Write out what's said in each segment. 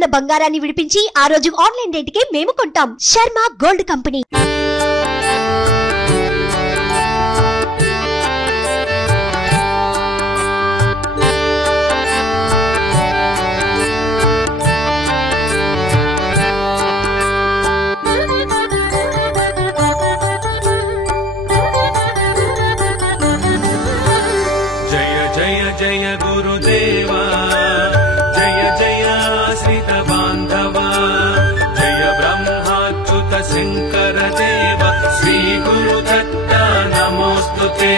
ఉన్న బంగారాన్ని విడిపించి ఆ రోజు ఆన్లైన్ రేటుకే మేము కొంటాం. Sharma gold company. जय गुरुदेवा जय जय आश्रित बांधवा जय ब्रह्माच्युत शंकर देव श्री गुरुदत्ता नमोस्तुते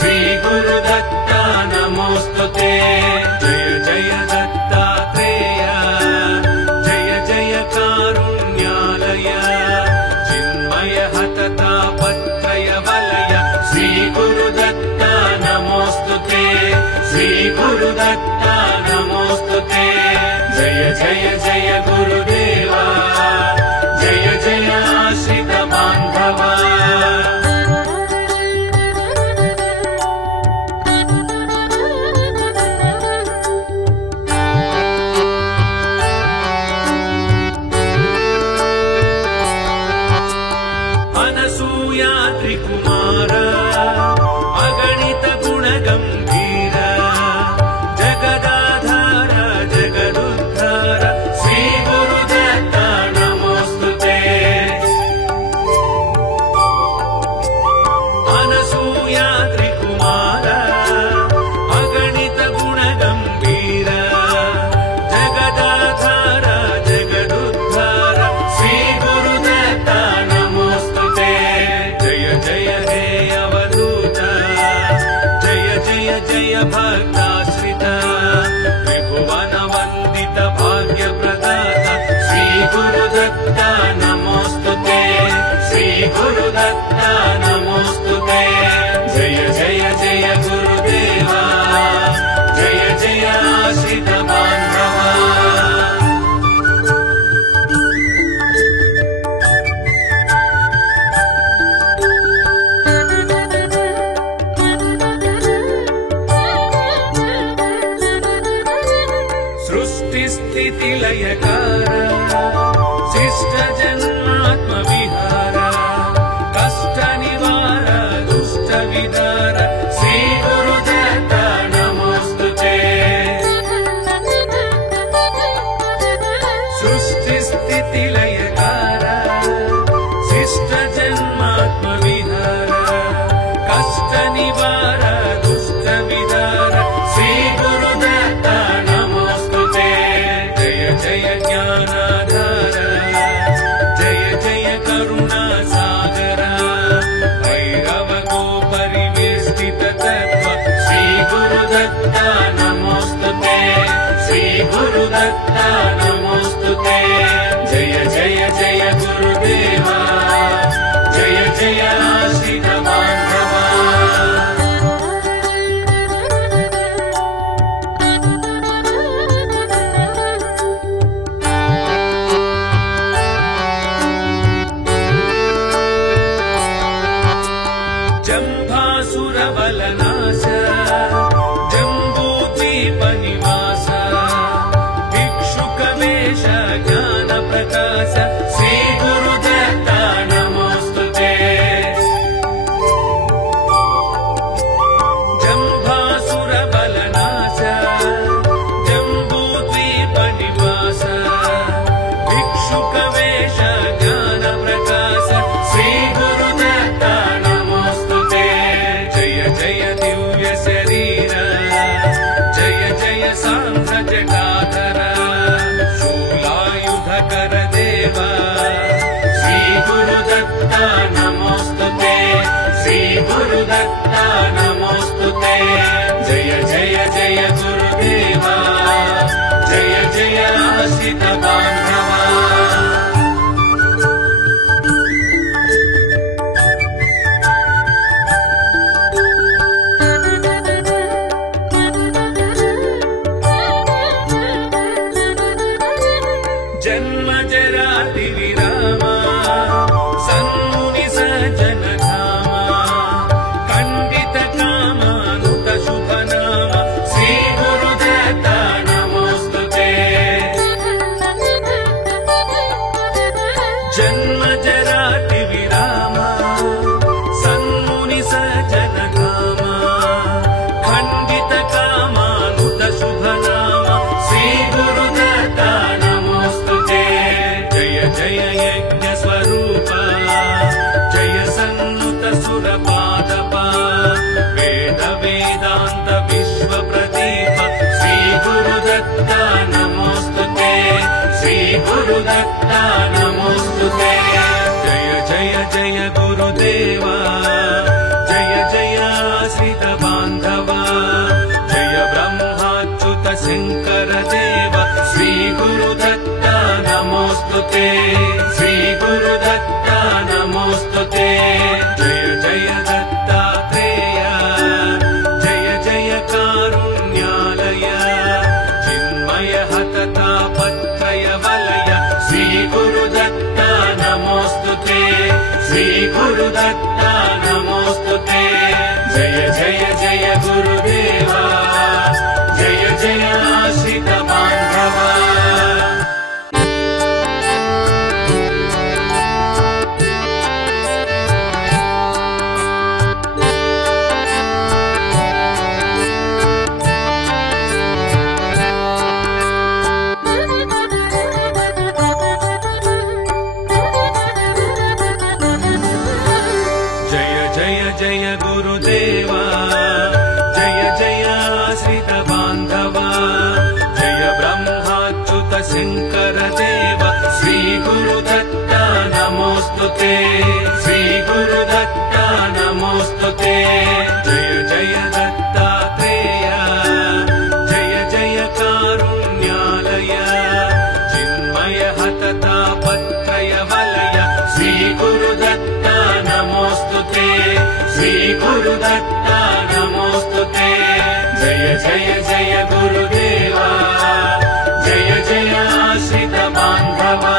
श्री गुरुदत्ता नमोस्तुते जय जय दत्तात्रेय जय जय कारुण्यालय चिन्मय हततापत्रय वलय श्री गुरुदत्ता नमोस्तुते श्री गुरुदत्ता नमोस्तुते जय जय जय गुरुदेवा जय जय आश्रित बांधवा अनसूया त्रिकुमार अगणित गुणगंभीर जगदाधार जगदुद्धार श्री गुरुदत्ता नमोस्तुते अनसूया त्रिकुमार अगणित गुणगंभीर जगदाधार जगदुद्धार श्री गुरुदत्ता नमोस्तुते जय जय हे अवधूत जय जय जय भक्ताश्रित त्रिभुवन वंदित भाग्य प्रदाता श्री गुरुदत्ता नमोस्तुते श्री गुरुदत्ता नमोस्तुते जय जय जय गुरुदेवा जय जय आश्रित बांधवा लयकार शिष्ट जन्मात्म विहार कष्ट निवार दुष्ट विदार श्री गुरुदत्ता नमोस्तुते सृष्टि स्थिति लयकार शिष्ट जन्मात्म विहार कष्ट निवार दुष्ट विदार श्री गुरुदत्ता नमोस्तुते जय ज्ञानाधार जय जय करुणा सागर भैरव को परिवेष्टित तत्व श्री गुरुदत्ता नमोस्तुते श्री गुरुदत्ता नमोस्तुते जय जय जय गुरुदेवा जय जय आश्रित बांधवा जंभासुरबलनाश जंबूद्वीप निवास भिक्षुकवेश ज्ञान प्रकाश श्री गुरुदत्ता नमोस्तुते जंभासुरबलनाश जंबूद्वीप निवास भिक्षुकवेश ज्ञान प्रकाश श्री गुरुदत्ता जय दिव्य शरीर जय जय सांध्र जटाधर शूलायुधकर देव श्री गुरुदत्ता नमोस्तुते श्री गुरुदत्ता नमोस्तुते जय जय जय गुरुदेवा जय जय आश्रित बांधवा जन्म जराति विरामा सन्मुनि सज्जन धामा खंडित कामानुत शुभ नाम श्री गुरुदत्ता नमोस्तुते श्री गुरुदत्ता नमोस्तुते। जय जय जय गुरुदेवा, जय जय आश्रित बान्धवा, जय ब्रह्माच्युत शंकर देव, श्री गुरुदत्ता नमोस्तुते। श्री गुरुदत्ता नमोस्तुते। जय जय दत्तात्रेय, जय जय कारुण्यालय, चिन्मय हतता पत्रय वलय, श्री गुरुदत्ता नमोस्तुते। श्री गुरुदत्ता नमोस्तुते। जय जय जय गुरुदेवा, जय जय आश्रित बान्धवा। जय गुरुदेवा, जय जय आश्रित बान्धवा, जय ब्रह्माच्युत शंकर देव, श्री गुरुदत्ता नमोस्तुते। श्री गुरुदत्ता नमोस्तुते। जय जय दत्तात्रेय, जय जय कारुण्यालय, चिन्मय हतता पत्रय वलय, श्री गुरुदत्ता नमोस्तुते। श्री गुरुदत्ता नमोस्तुते। जय जय जय गुरुदेवा, जय जय आश्रित बान्धवा।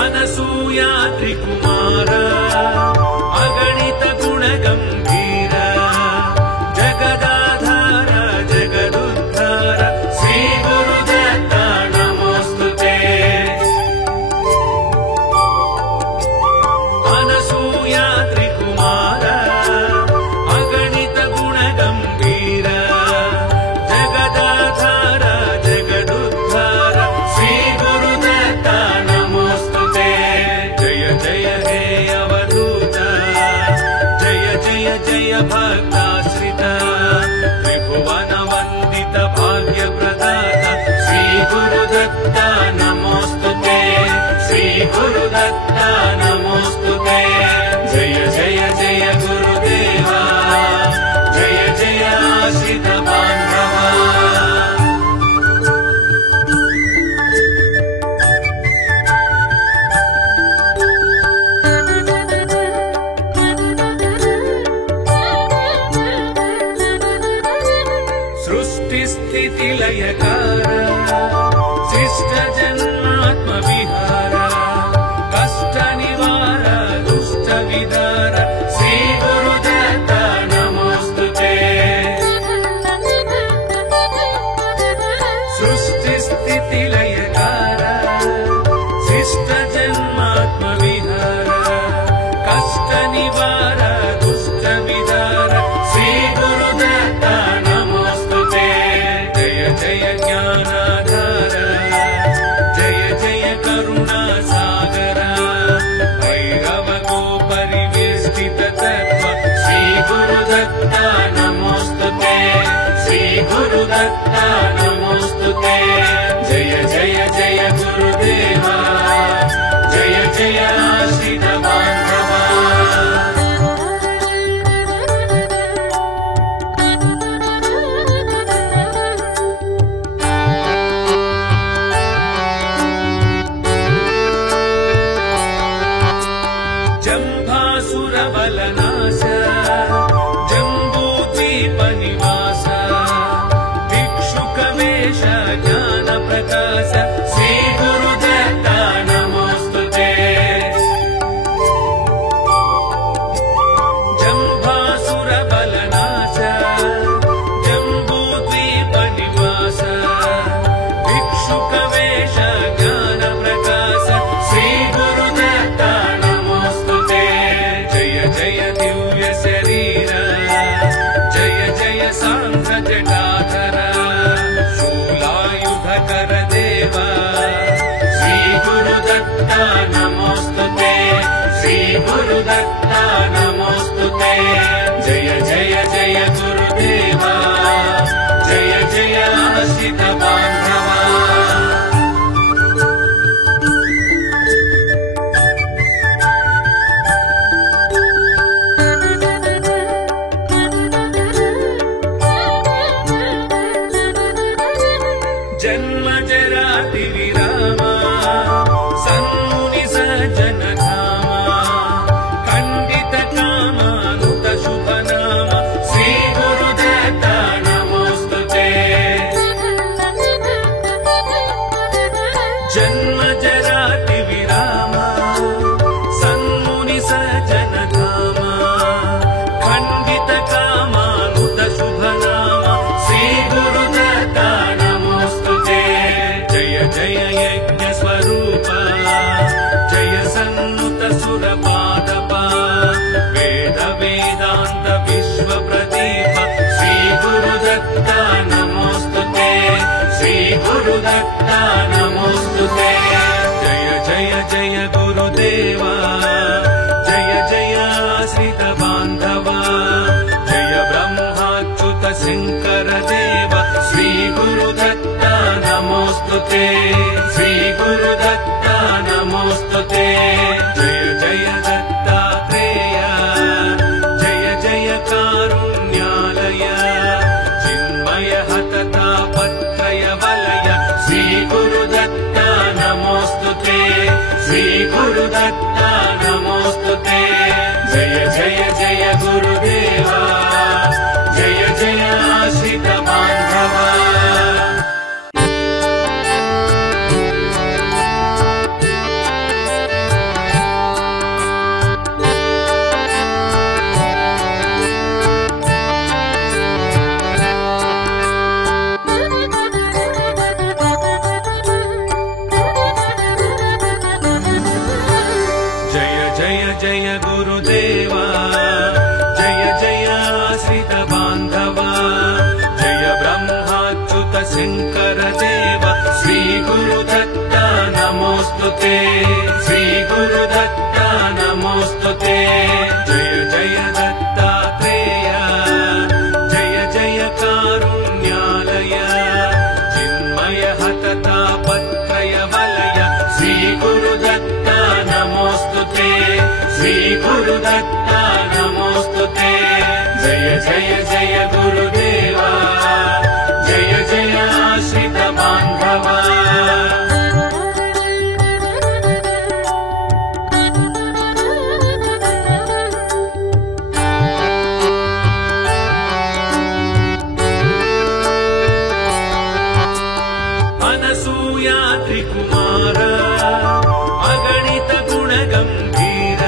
अनसूया त्रिकुमार, अगणित गुणगम्भीर, जगदाधार जगदुद्धार, श्री गुरुदत्ता नमोस्तुते। अनसूया त्रिकुमार, अगणित गुणगम्भीर, जगदाधार जगदुद्धार, श्री गुरुदत्ता नमोस्तुते। जय जय हे अवधूत, जय जय जय भक्ताश्रित, त्रिभुवन वन्दित भाग्य प्रदाता, श्री गुरुदत्ता नमोस्तुते। श्री गुरुदत्ता नमोस्तुते। जय जय जय गुरुदेवा, जय जय आश्रित बान्धवा। सृष्टि स्थिति लयकार, शिष्ट जन्मात्म विहार, कष्ट निवार दुष्ट विदार, श्री गुरुदत्ता नमोस्तुते। सृष्टि स्थिति लयकार, शिष्ट जन्मात्म विहार, कष्ट निवार दुष्ट विदार, श्री गुरुदत्ता नमोस्तुते। जय जय ज्ञानाधार, जय जय करुणा सागर, भैरव को परिवेष्टित तत्व, श्री गुरुदत्ता नमोस्तुते। श्री गुरुदत्ता नमोस्तुते। जय जय जय गुरुदेवा, जय जय आश्रित बान्धवा। जम्भासुर बलनाश, जम्बूद्वीप निवास, भिक्षुक वेश ज्ञान प्रकाश, श्री गुरुदत्ता गुरुदत्ता नमोस्तुते श्री गुरुदत्ता नमोस्तुते जय जय जय गुरुदेवा जय जय आश्रित बान्धवा जन्म जराति विरामा सन्मुनि सज्जन धामा खण्डित कामानुत शुभ नाम श्री गुरुदत्ता नमोस्तुते जन्म जराति विरामा सन्मुनि सज्जन धामा खण्डित कामानुत शुभ नाम श्री गुरुदत्ता जय यज्ञ स्वरूप जय सन्नुत सुरपादप वेद वेदांत विश्व प्रदीप श्री गुरुदत्ता नमोस्तुते श्री गुरुदत्ता नमोस्तुते जय जय जय गुरुदेवा जय जय आश्रित बान्धवा जय ब्रह्माच्युत शंकर देव श्री गुरुदत्ता नमोस्तुते श्री गुरुदत्ता नमोस्तुते जय जय दत्तात्रेय जय जय कारुण्यालय चिन्मय हततापत्रय वलय श्री गुरुदत्ता नमोस्तुते श्री गुरुदत्ता नमोस्तुते जय जय जय गुरुदेवा जय जय आश्रित बान्धवा जय गुरुदेवा जय जय आश्रित बान्धवा जय ब्रह्माच्युत शंकर देव श्री गुरुदत्ता नमोस्तुते श्री गुरुदत्ता नमोस्तुते जय जय दत्तात्रेय जय जय कारुण्यालय चिन्मय हततापत्रय वलय श्री गुरुदत्ता नमोस्तुते श्री गुरुदत्ता नमोस्तुते जय जय जय गुरुदेवा जय जय आश्रित बान्धवा अनसूया त्रिकुमार अगणित गुणगम्भीर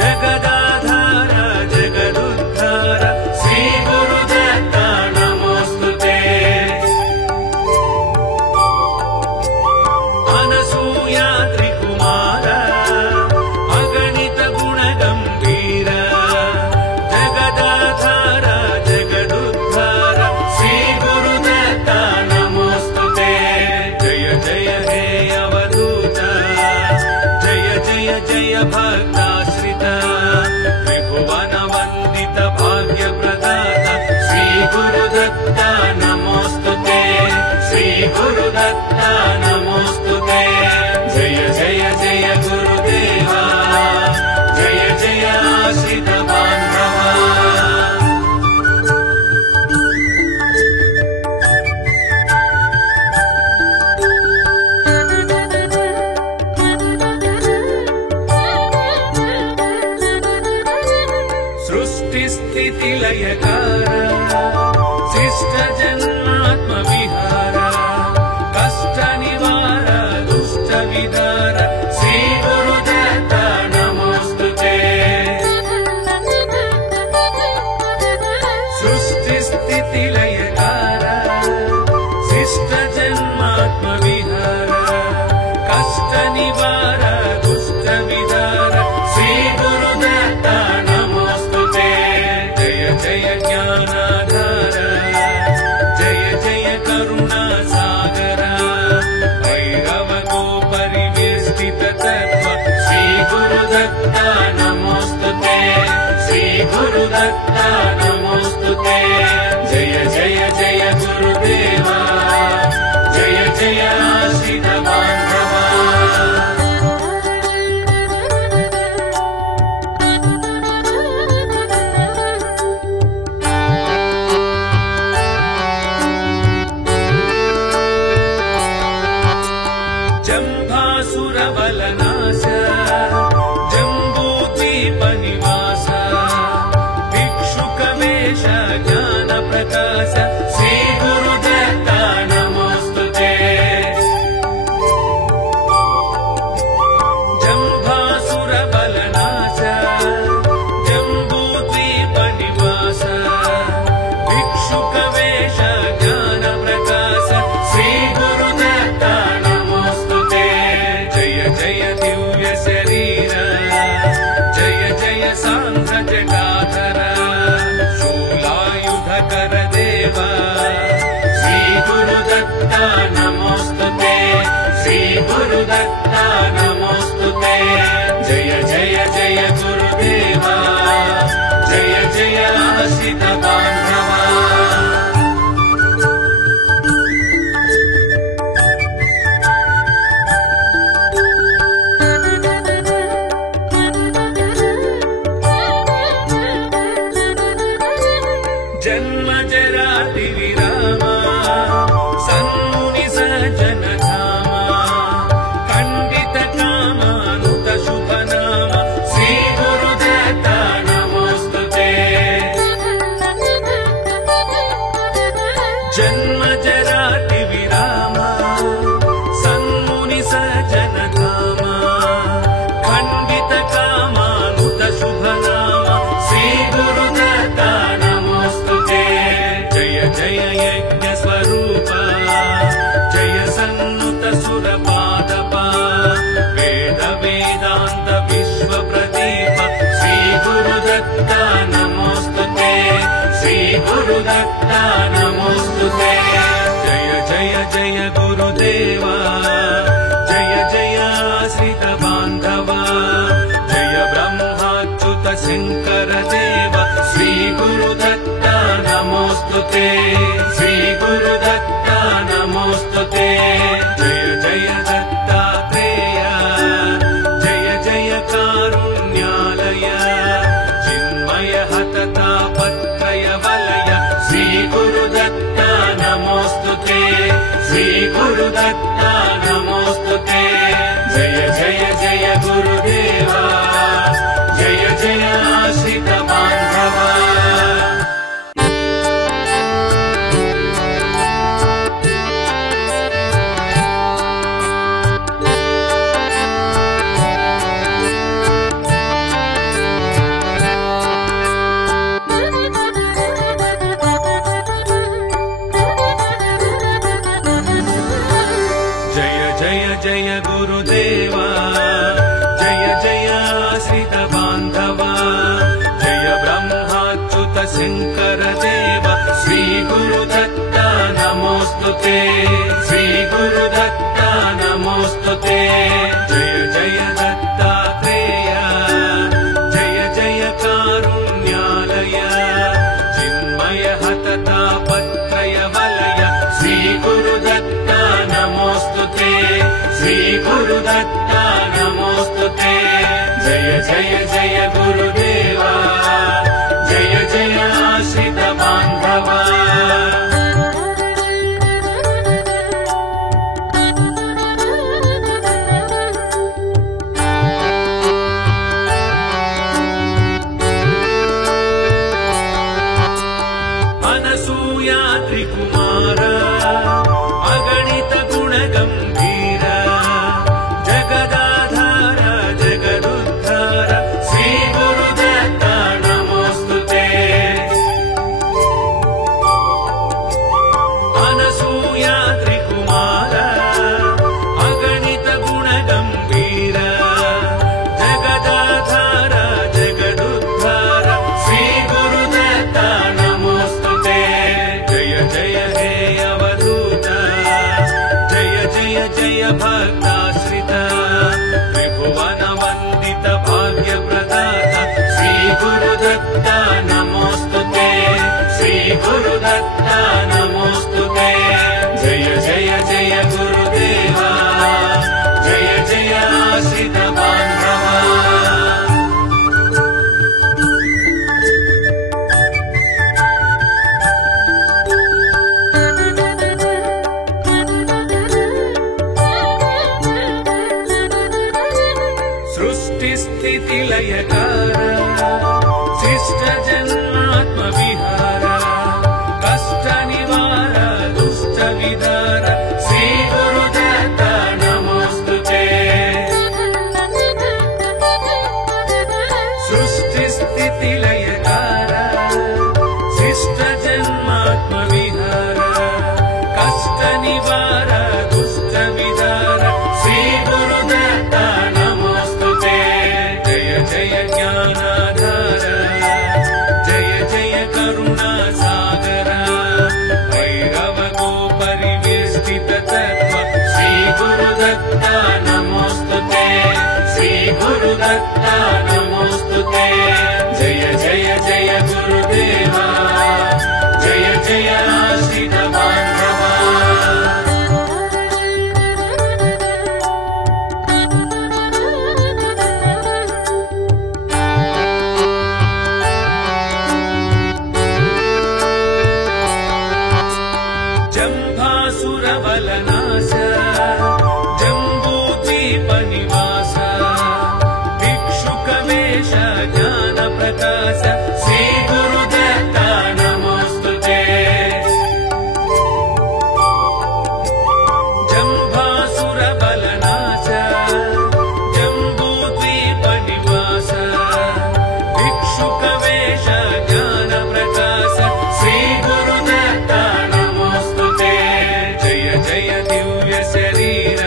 जगदाधार जगदुद्धार श्री गुरुदत्ता नमोस्तुते अनसूया त्रिकुमार अगणित गुणगम्भीर जगदाधार जगदुद्धार श्री गुरुदत्ता नमोस्तुते जय जय हे अवधूत जय जय जय भक्ताश्रित त्रिभुवन वन्दित भाग्य प्रदाता श्री गुरुदत्ता नमोस्तुते श्री गुरुदत्ता नमोस्तुते जय जय जय गुरुदेवा जय जय आश्रित बान्धवा लयकार शिष्ट जन्मात्म विहार कष्ट निवार दुष्ट विदार श्री गुरुदत्ता नमोस्तुते सृष्टि स्थिति लयकार शिष्ट जन्मात्म विहार कष्ट निवार दुष्ट विदार श्री गुरुदत्ता नमोस्तुते जय ज्ञानाधार जय जय करुणा सागर भैरव को परिवे गुरुदत्ता नमोस्तुते जय जय जय गुरुदेवा जय जय आश्रित बान्धवा जम्भासुरबलनाश जम्बूद्वीपनिवास भिक्षुकवेश ज्ञानप्रकाश श्रीगुरुदत्ता नमोस्तुते जम्भासुरबलनाश जम्बूद्वीपनिवास भिक्षुकवेश ज्ञानप्रकाश श्रीगुरुदत्ता जय दिव्य शरीर जय जय सांद्र जटाधर शूलायुधकर देव श्री गुरुदत्ता नमोस्तुते श्री गुरुदत्ता नमोस्तुते जय जय जय गुरुदेवा जय जय आश्रित बान्धवा जन्म जराति विरामा सन्मुनि सज्जन धामा खण्डित कामानुत शुभ नाम श्री गुरुदत्ता नमोस्तुते जन्म जराति विरामा सन्मुनि सज्जन धामा खण्डित कामानुत शुभ नाम श्री गुरुदत्ता जय यज्ञ स्वरूप जय सन्नुत सुरपादप वेद वेदांत विश्व प्रदीप श्री गुरुदत्ता नमोस्तुते श्री गुरुदत्ता नमोस्तुते जय जय जय गुरुदेवा जय जय आश्रित बान्धवा जय ब्रह्माच्युत शंकर देव श्री गुरुदत्ता नमोस्तुते श्री गुरुदत्ता नमोस्तुते जय जय दत्तात्रेय जय जय कारुण्यालय चिन्मय हततापत्रय वलय श्री गुरुदत्ता नमोस्तुते श्री गुरुदत्ता नमोस्तुते जय जय जय गुरुदेवा जय जय आश्रित बान्धवा जय गुरुदेवा जय जय आश्रित बान्धवा जय ब्रह्माच्युत शंकर देव श्री गुरुदत्ता नमोस्तुते श्री गुरुदत्ता नमोस्तुते जय जय दत्तात्रेय जय जय कारुण्यालय चिन्मय हततापत्रय वलय श्री गुरुदत्ता नमोस्तुते श्री गुरुदत्ता नमोस्तुते जय जय जय गुरुदेवा जय जय आश्रित बान्धवा अनसूया त्रिकुमार अगणित गुणगम्भीर जगदाधार जगदुद्धार श्री स्थिति लयकार शिष्ट जन्मात्म विहार कष्ट निवार दुष्ट विदार श्री गुरुदत्त नमोस्तुते सृष्टि स्थिति लयकार शिष्ट जन्मात्म विहार कष्ट निवार दुष्ट विदार श्री गुरुदत्त नमोस्तुते जय जय ज्ञानाधार जय जय करुणा सागर भैरव को परिवेष्टित तत्व श्री गुरुदत्त नमोस्तुते श्री गुरुदत्त नमोस्तुते जय जय जय गुरुदेवा जय जय आश्रित बांधवा जम्भासुरबलनाश जम्बूद्वीपनिवास भिक्षुकवेश ज्ञानप्रकाश श्री गुरुदत्त नमोस्तुते जम्भासुरबलनाश जम्बूद्वीपनिवास भिक्षुकवेश ज्ञानप्रकाश श्री गुरुदत्त नमोस्तुते जय जय दिव्य शरीर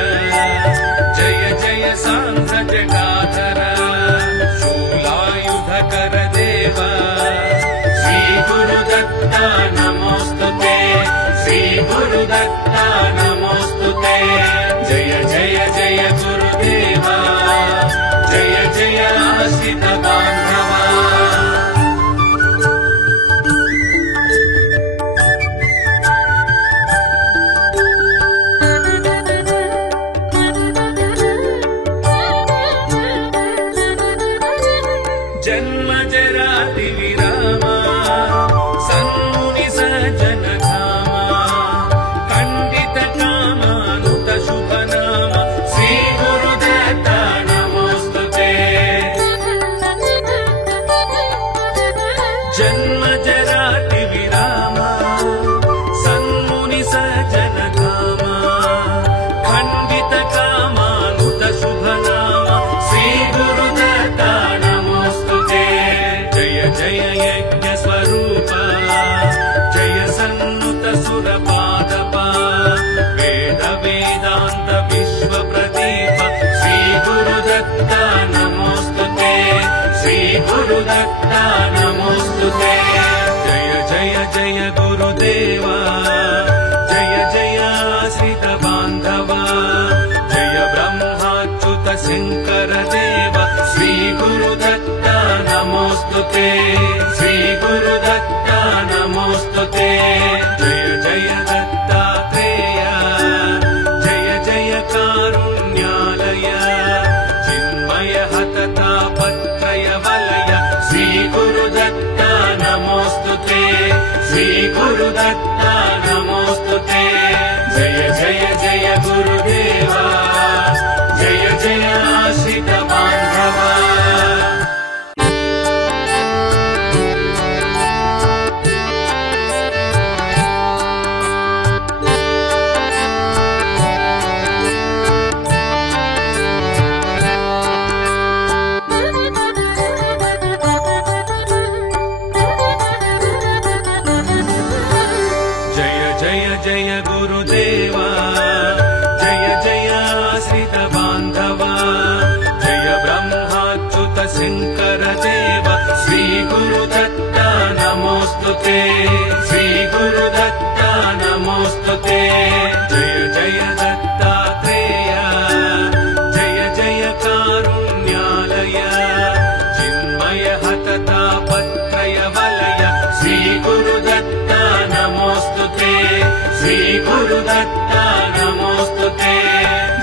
जय जय सांस जटाधर शूलायुधकर देव श्री गुरुदत्त नमोस्तुते श्री गुरुदत्त नमोस्तुते जय जय जय गुरुदेवा जय जय आश्रित बांधवा जन्म जराति विरामा सन्मुनि सज्जन धामा खंडित कामानुत शुभ नाम श्री गुरुदत्त नमोस्तुते जन्म जराति विरामा सन्मुनि सज्जन धामा खंडित कामानुत शुभ नाम श्री गुरुदत्त नमोस्तुते जय जय यज्ञ स्वरूप जय सन्नुत सुरपादप वेद वेदांत विश्व प्रदीप श्री गुरुदत्त नमोस्तुते श्री गुरुदत्त नमोस्तुते जय जय जय गुरुदेवा जय जय आश्रित बांधवा जय ब्रह्माच्युत शंकर देव श्री गुरुदत्त नमोस्तुते श्री गुरुदत्त नमोस्तुते जय जय दत्तात्रेय जय जय कारुण्यालय चिन्मय हततापत्रय वलय श्री गुरुदत्त नमोस्तुते श्री गुरुदत्त नमोस्तुते जय जय जय गुरुदेवा जय जय आश्रित बांधवा जय जय जय गुरुदेवा जय जय आश्रित बांधवा जय ब्रह्माच्युत शंकर देव श्री गुरुदत्त नमोस्तुते श्री गुरुदत्त नमोस्तुते जय जय दत्तात्रेय जय जय कारुण्यालय चिन्मय हततापत्रय वलय श्री गुरुदत्त नमोस्तुते श्री गुरुदत्त नमोस्तुते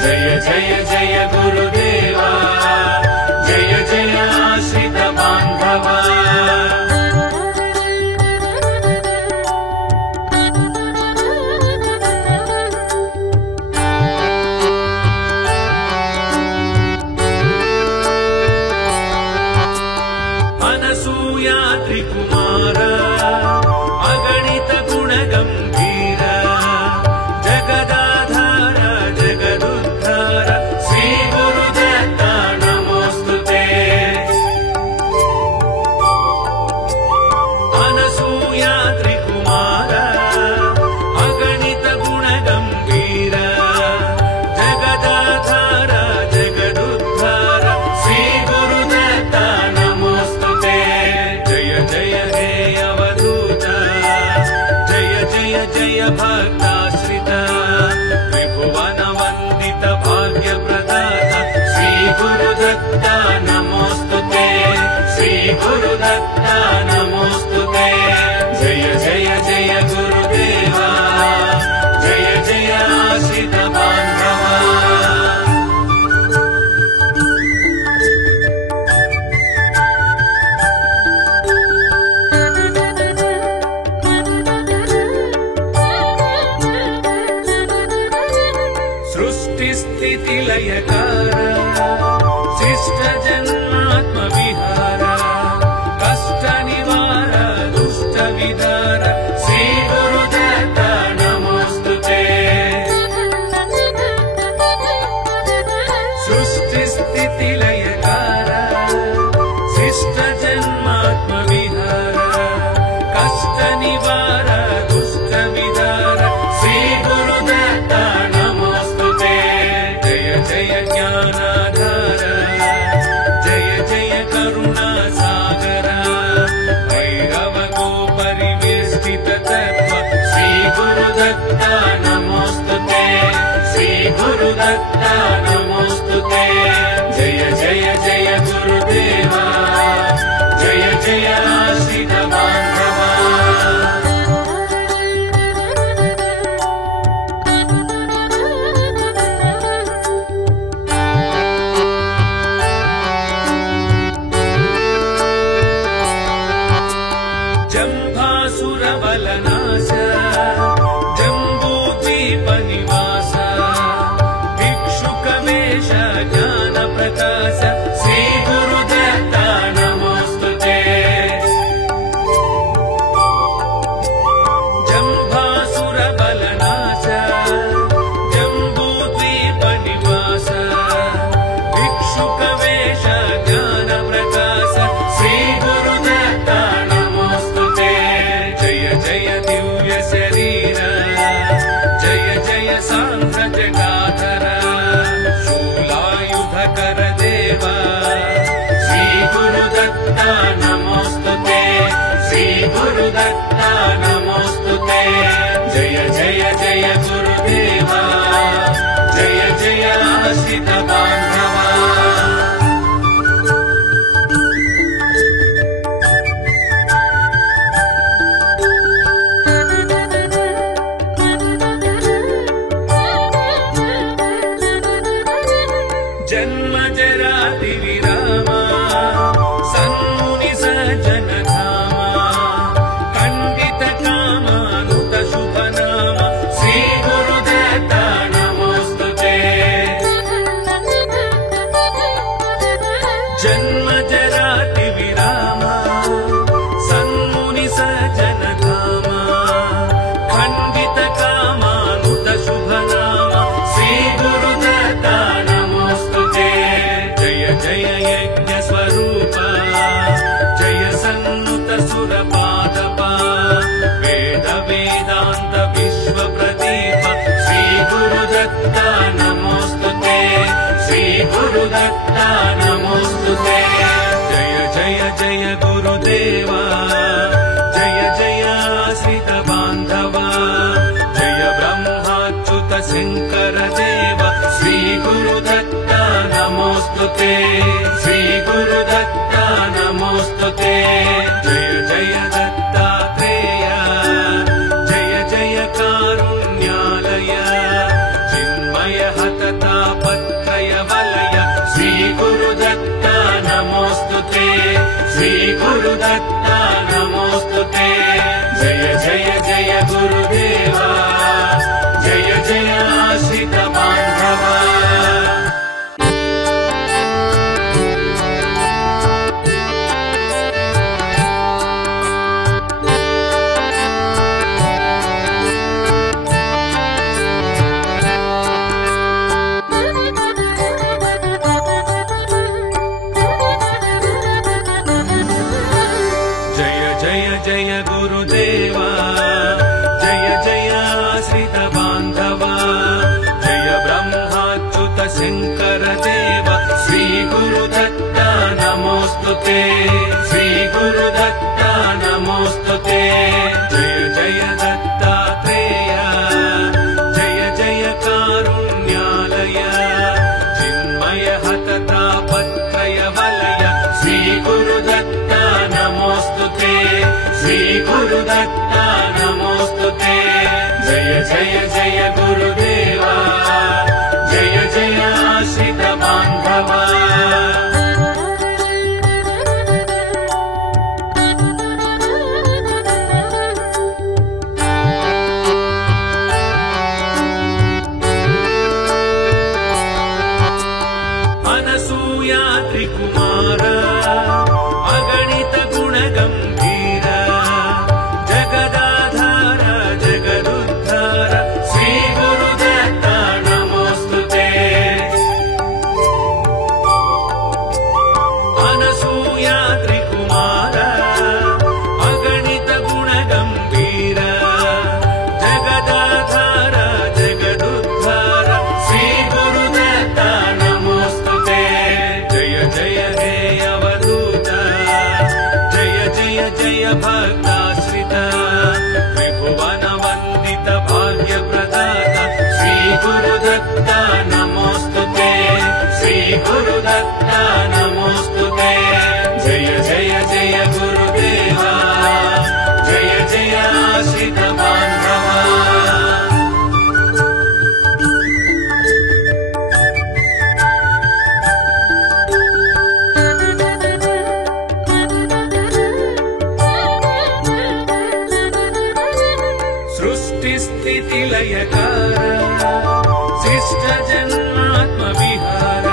जय जय जय गुरुदेवा जय जय आश्रित बांधवा लयकार शिष्ट जन्मात्म विहार कष्ट निवार दुष्ट विदार श्री गुरुदत्त नमोस्तुते सृष्टि स्थिति लयकार शिष्ट जन्मात्म विहार कष्ट निवार दुष्ट विदार श्री गुरुदत्त नमोस्तुते जय जय ज्ञानाधार जय जय करुणा सागर भैरव को परिवेष्टित तत्व श्री गुरुदत्त नमोस्तुते श्री गुरुदत्त नमोस्तुते जय जय जय गुरुदेवा जय जय आश्रित बांधवा जंभासुर बलनाश जंबूद्वीप निवास भिक्षुक वेश ज्ञान प्रकाश श्री गुरुदत्त नमोस्तुते जंभासुर बलनाश जंबूद्वीप निवास भिक्षुक वेश ज्ञान प्रकाश श्री गुरुदत्त नमोस्तुते जय जय दिव्य शरीर जय जय सांद्र जटाधर शूलायुधकर देवा श्री गुरुदत्त नमोस्तुते श्री गुरुदत्त नमोस्तुते जय जय जय गुरुदेवा जय जय आश्रित बांधवा जन्म जराति विरामा सन्मुनि सज्जन धामा खंडित कामानुत शुभ नाम श्री गुरुदत्त नमोस्तुते जन्म जराति विरामा सन्मुनि सज्जन धामा खंडित कामानुत शुभ नाम श्री गुरुदत्त नमोस्तुते जय जय यज्ञ स्वरूप जय सन्नुत सुर पादपा वेद वेदांत विश्व प्रदीप श्री गुरुदत्त नमोस्तुते श्री गुरुदत्त नमोस्तुते जय जय जय गुरुदेवा जय जय आश्रित बांधवा जय ब्रह्माच्युत शंकर देव श्री गुरुदत्त नमोस्तुते श्री गुरुदत्त नमोस्तुते जय जय दत्तात्रेय जय जय कारुण्यालय चिन्मय हततापत्रय वलय श्री गुरुदत्त नमोस्तुते श्री गुरुदत्त नमोस्तुते जय जय जय गुरुदेवा जय जय आश्रित बांधवा जय जय जय गुरुदेवा जय जय आश्रित बांधवा जय ब्रह्माच्युत शंकर देव श्री गुरुदत्त नमोस्तुते श्री गुरुदत्त नमोस्तुते जय जय दत्तात्रेय जय जय कारुण्यालय चिन्मय हततापत्रय वलय श्री गुरुदत्त नमोस्तुते श्री गुरुदत्त नमोस्तुते जय जय जय गुरुदेवा जय जय आश्रित बांधवा त्रिकुमार अगणित गुणगम्भीर जगदाधार जगदुद्धार श्री गुरुदत्त नमोस्तुते। अनसूया त्रिकुमार अगणित गुणगम्भीर जगदाधार जगदुद्धार श्री गुरुदत्त नमोस्तुते। जय जय हे अवधूत जय जय जय भक्ताश्रित त्रिभुवन वन्दित भाग्य प्रदाता श्री गुरुदत्त नमोस्तुते। श्री गुरुदत्त नमोस्तुते। जय जय जय गुरुदेवा जय जय आश्रित बान्धवा। सृष्टिस्थितिलयकार शिष्ट जन्मात्म विहार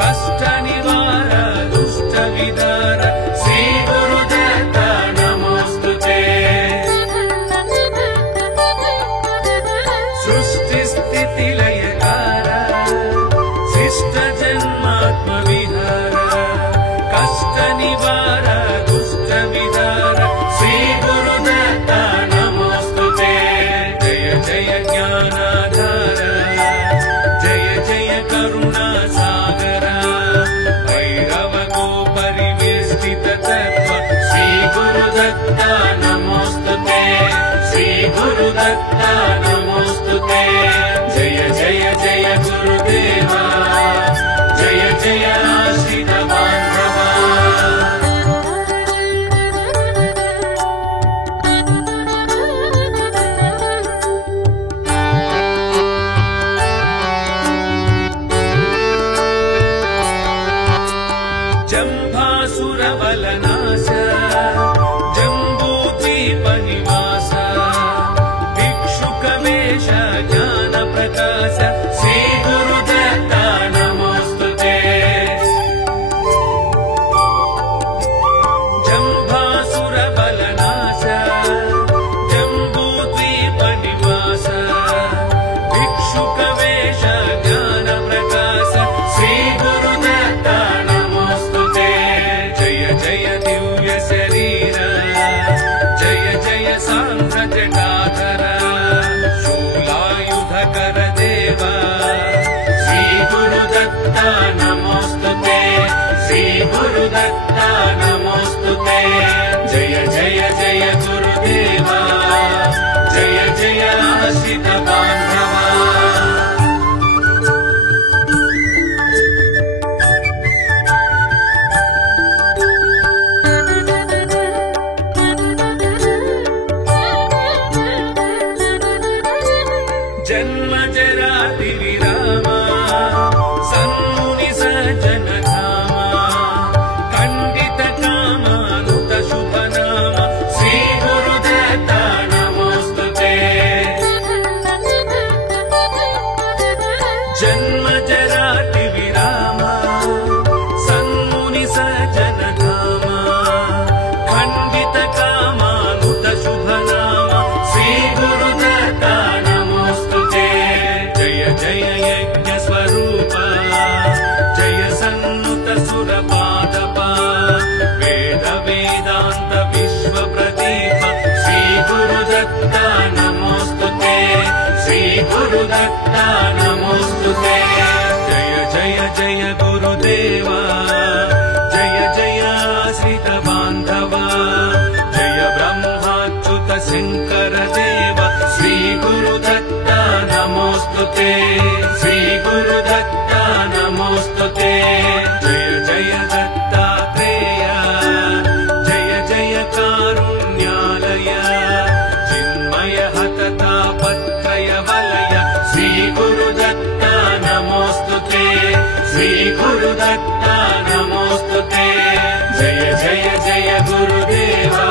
कष्ट निवार दुष्ट विदार श्री गुरुदत्त नमोस्तुते। सृष्टिस्थितिलयकार शिष्ट जन्मात्म विहार कष्ट निवार दुष्ट विदार श्री गुरुदत्त नमोस्तुते। जय जय ज्ञानाधार जय जय करुणा सागर भैरव गो परिवेष्टित तत्व श्री गुरुदत्त नमोस्तुते। श्री गुरुदत्त नमोस्तुते। जय जय जय गुरुदेवा जय जय आश्रित बान्धवा। जम्भासुरबलनाश जम्बूद्वीपनिवास भिक्षुकवेश ज्ञानप्रकाश श्री गुरुदत्त नमोस्तुते। जम्भासुरबलनाश जम्बूद्वीपनिवास भिक्षुकवेश ज्ञानप्रकाश श्री गुरुदत्त नमोस्तुते। जय जय दिव्य शरीर जय जय सांख्य जटाधर शूलायुधकर देव श्री गुरुदत्त नमोस्तुते। श्री गुरुदत्त नमोस्तुते। जय जय जय गुरुदेवा जय जय आश्रित बान्धवा। जन्म जराति विराम सन्मुनि सज्जन धाम खण्डित कामानुत शुभ नाम श्री गुरुदत्त नमोस्तुते। जन्म जराति विराम सन्मुनि सज्जन धाम खण्डित कामानुत शुभ नाम श्री गुरुदत्त नमोस्तुते। जय जय यज्ञ स्वरूप जय सन्नुत सुरपादप वेद वेदांत विश्व प्रदीप श्री गुरुदत्त नमोस्तुते। श्री गुरुदत्त नमोस्तुते। जय जय जय गुरुदेवा जय जय आश्रित बान्धवा जय ब्रह्माच्युत शङ्कर देव श्री गुरुदत्त नमोस्तुते। श्री गुरुदत्त नमोस्तुते। जय जय दत्तात्रेय जय जय कारुण्यालय चिन्मय हततापत्रय वलय श्री गुरुदत्त नमोस्तुते। श्री गुरुदत्त नमोस्तुते। जय जय जय गुरुदेवा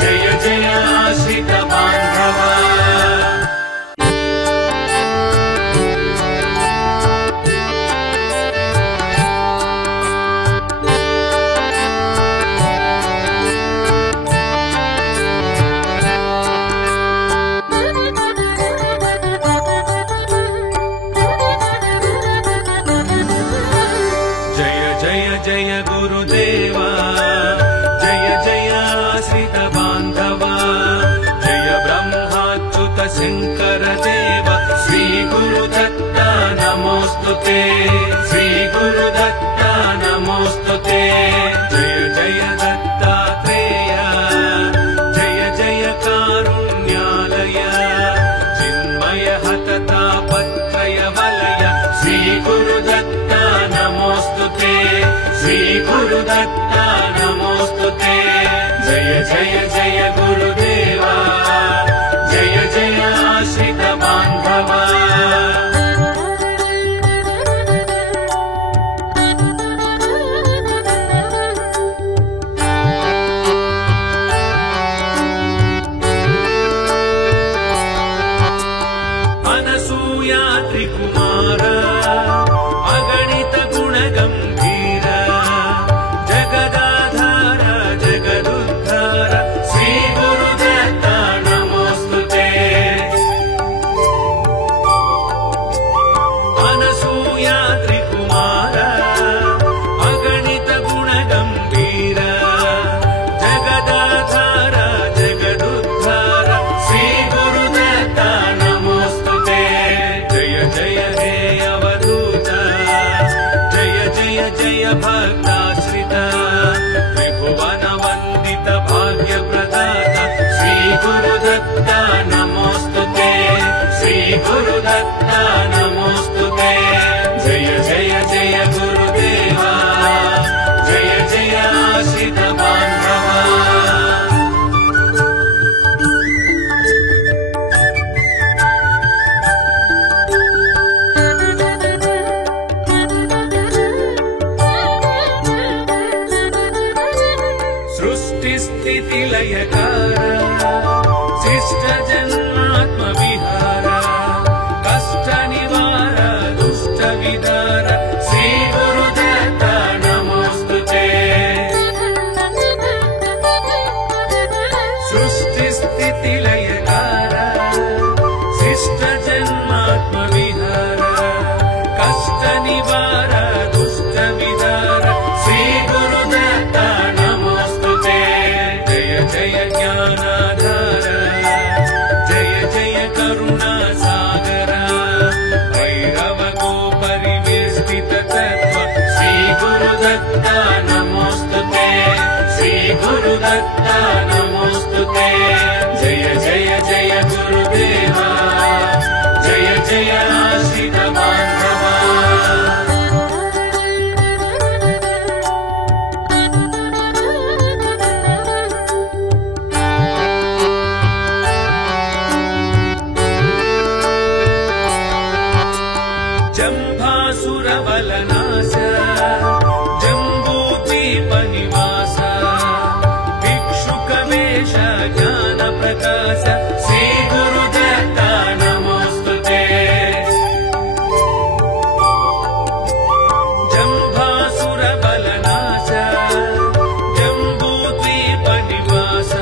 जय जय आश्रित बान्धवा। श्री गुरुदत्ता नमोस्तुते जय जय जय गुरुदेवा जय जय आश्रित बान्धवा अनसूया त्रिकुमार अगणित गुणगम्भीर जगदाधार जगदुद्धार श्री गुरुदत्ता नमोस्तुते अनसूया त्रिकुमार अगणित गुणगम्भीर जगदाधार जगदुद्धार श्री गुरुदत्ता नमोस्तुते जय जय हे अवधूत जय जय जय भक्ताश्रित त्रिभुवन वन्दित भाग्यप्रदाता श्री गुरुदत्ता नमोस्तुते श्री गुरुदत्ता नमोस्तुते जय जय जय गुरुदेवा जय जय आश्रित बान्धवा सृष्टिस्थितिलयकार शिष्टजन्मात्मविहार कष्टनिवार दुष्टविदार श्री गुरुदत्ता नमोस्तुते सृष्टिस्थितिलयकार शिष्टजन्मात्मविहार कष्टनिवार दुष्टविदार श्री गुरुदत्ता नमोस्तुते जय जय ज्ञानाधार जय जय करुणासागर भैरव गोपरिवेष्टित तत्त्व श्री गुरुदत्ता नमोस्तुते श्री गुरुदत्ता नमोस्तुते जय जय जय गुरुदेवा जय जय आश्रित बान्धवा जम्भासुरबलनाश जम्बूद्वीपनिवास भिक्षुकवेश ज्ञानप्रकाश श्री गुरुदत्ता नमोस्तुते जम्भासुरबलनाश जम्बूद्वीपनिवास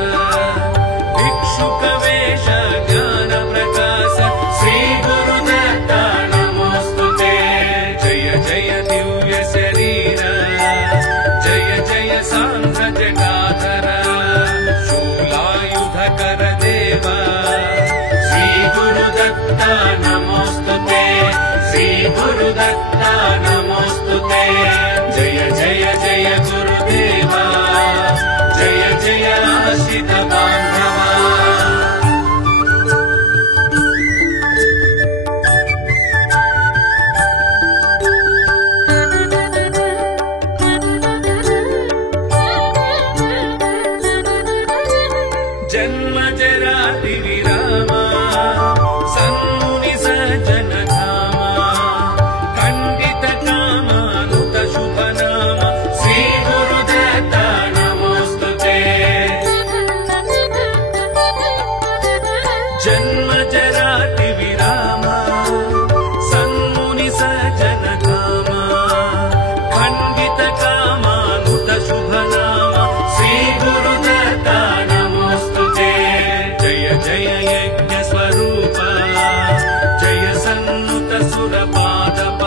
भिक्षुकवेश ज्ञानप्रकाश श्री गुरुदत्ता नमोस्तुते जय जय दिव्य शरीर जय जय सांख्र जटाधर शूलायुधकर देव श्री गुरुदत्ता नमोस्तुते श्री गुरुदत्ता नमोस्तुते जय जय जय गुरुदेवा जय जय आश्रित बान्धवा जन्म जराति विरामा सन्मुनि सज्जन धामा खण्डित कामानुत शुभ नाम श्री गुरुदत्ता नमोस्तुते जन्म जराति विरामा सन्मुनि सज्जन धामा खण्डित कामानुत शुभ नाम श्री गुरुदत्ता नमोस्तुते जय जय यज्ञ स्वरूप जय सन्नुत सुरपादप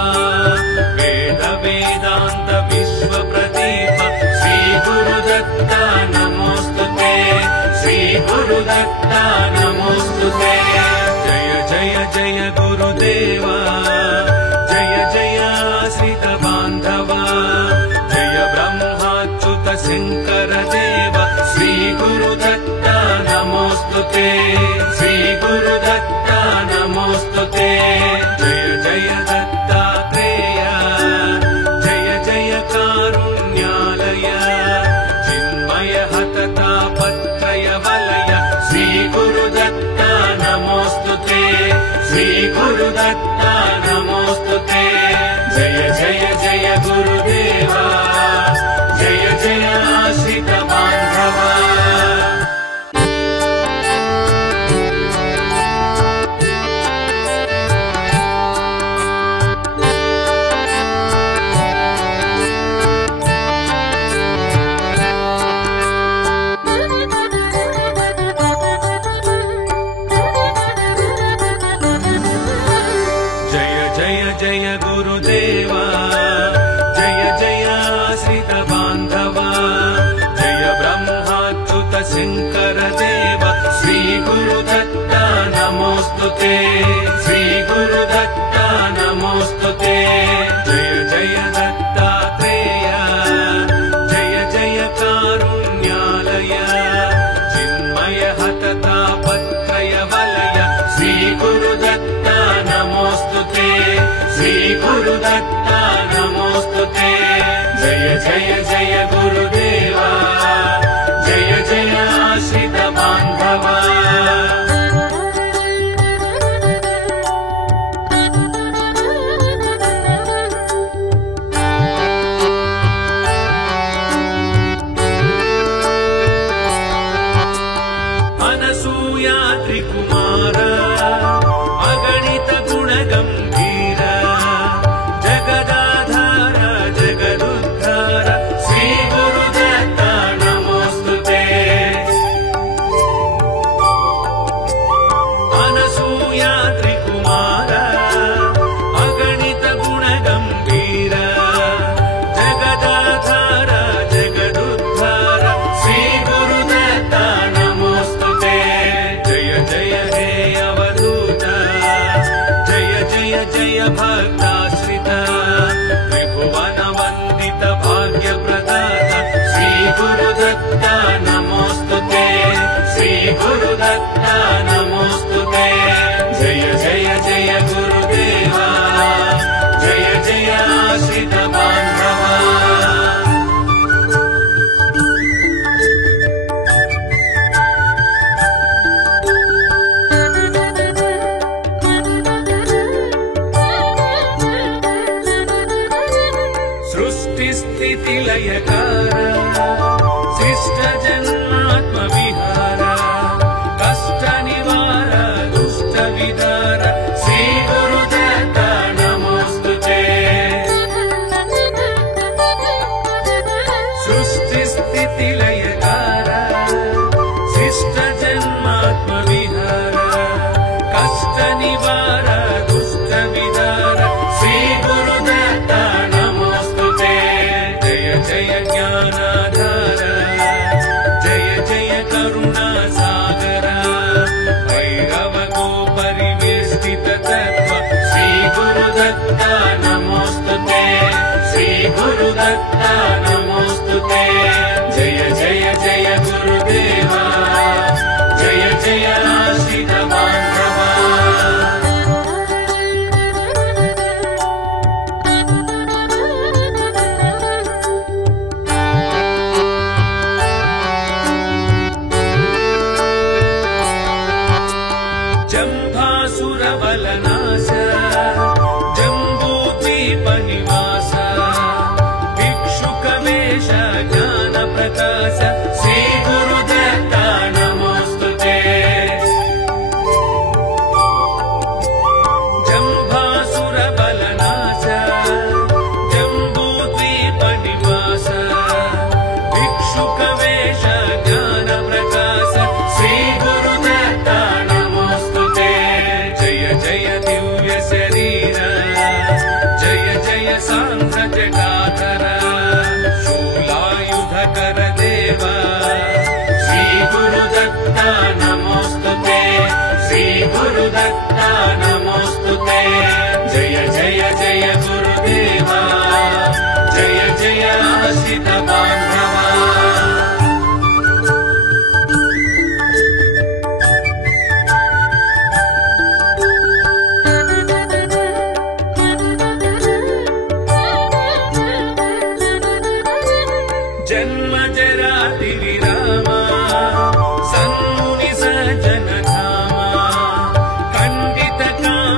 वेद वेदान्त विश्व प्रदीप श्री गुरुदत्ता नमोस्तुते श्री गुरुदत्ता नमोस्तुते जय जय जय गुरुदेवा जय जय आश्रित बान्धवा जय ब्रह्माच्युत शङ्कर देव श्री गुरुदत्ता नमोस्तुते श्री गुरुदत्ता नमोस्तुते जय जय दत्तात्रेय जय जय कारुण्य श्री गुरुदत्ता नमोस्तुते जय जय जय गुरुदेवा जय जय आश्रित बांधवा जय गुरुदेवा जय जय आश्रित बांधवा जय ब्रह्माच्युत शंकर देव श्री गुरुदत्ता नमोस्तुते श्री गुरुदत्ता नमोस्तुते जय जय दत्तात्रेय जय जय कारुण्यालय चिन्मय हततापत्रय वलय श्री गुरुदत्ता नमोस्तुते श्री गुरुदत्ता नमोस्तुते जय जय जय गुरुदेवा जय जय आश्रित बांधवा अनसूया त्रिकुमार अगणित गुणगंभीर जगदाधार जगदुद्धार श्री गुरुदत्ता नमोस्तुते अनसूया त्रिकुमार अगणित गुणगंभीर जगदाधार जगदुद्धार श्री गुरुदत्ता नमोस्तुते जय जय हे अवधूत जय जय जय भक्ताश्रित त्रिभुवन वंदित भाग्य प्रदाता श्री गुरुदत्ता नमोस्तुते श्री गुरुदत्ता नमोस्तुते जय जय जय गुरुदेवा जय जय आश्रित बांधवा सृष्टि स्थिति लयकार शिष्ट जन्मात्म विहार कष्ट निवार दुष्ट विदार श्री गुरुदत्ता नमोस्तुते सृष्टि स्थिति लयकार शिष्ट जन्मात्म विहार कष्ट निवार दुष्ट विदार श्री गुरुदत्ता नमोस्तुते जय जय ज्ञानाधार जय जय करुणा सागर भैरव को परिवेष्टित तत्व श्री गुरुदत्ता नमोस्तुते श्री गुरुदत्ता नमोस्तुते जय जय जय गुरुदेवा जय जय आश्रित बांधवा जंभासुर बलनाश जंबूद्वीप निवास भिक्षुक वेश ज्ञान प्रकाश श्री गुरुदत्ता नमोस्तुते जंभासुर बलनाश जंबूद्वीप निवास भिक्षुक वेश ज्ञान प्रकाश श्री गुरुदत्ता नमोस्तुते जय जय दिव्य शरीर जय जय सांध्र जटाधर शूलायुधकर देवा श्री गुरुदत्ता नमोस्तुते श्री गुरुदत्ता नमोस्तुते जय जय जय गुरुदेवा जय जय आश्रित बांधवा जन्म जराति विरामा सन्मुनि सज्जन धामा खंडित काम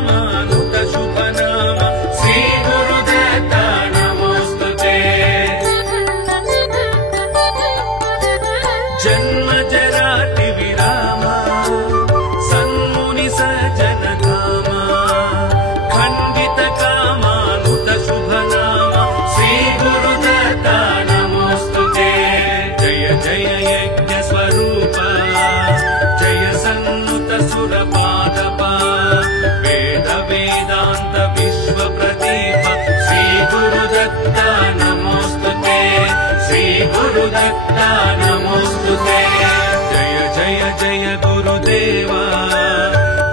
दत्ता नमोस्तुते जय जय जय गुरुदेवा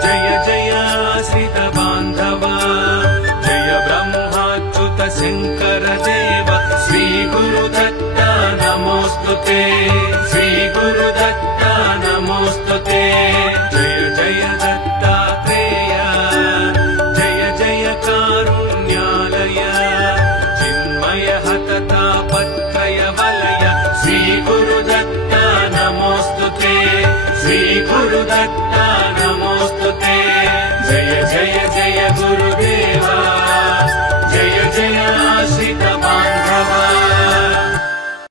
जय जय आश्रित बान्धवा जय ब्रह्माच्युत शङ्कर देव श्री गुरुदत्ता नमोस्तुते श्री गुरुदत्ता नमोस्तुते जय जय दत्तात्रेय जय जय कारुण्यालय चिन्मय हतता पत्रय वलय श्री गुरुदत्ता नमोस्तुते श्री गुरुदत्ता नमोस्तुते जय जय जय गुरुदेव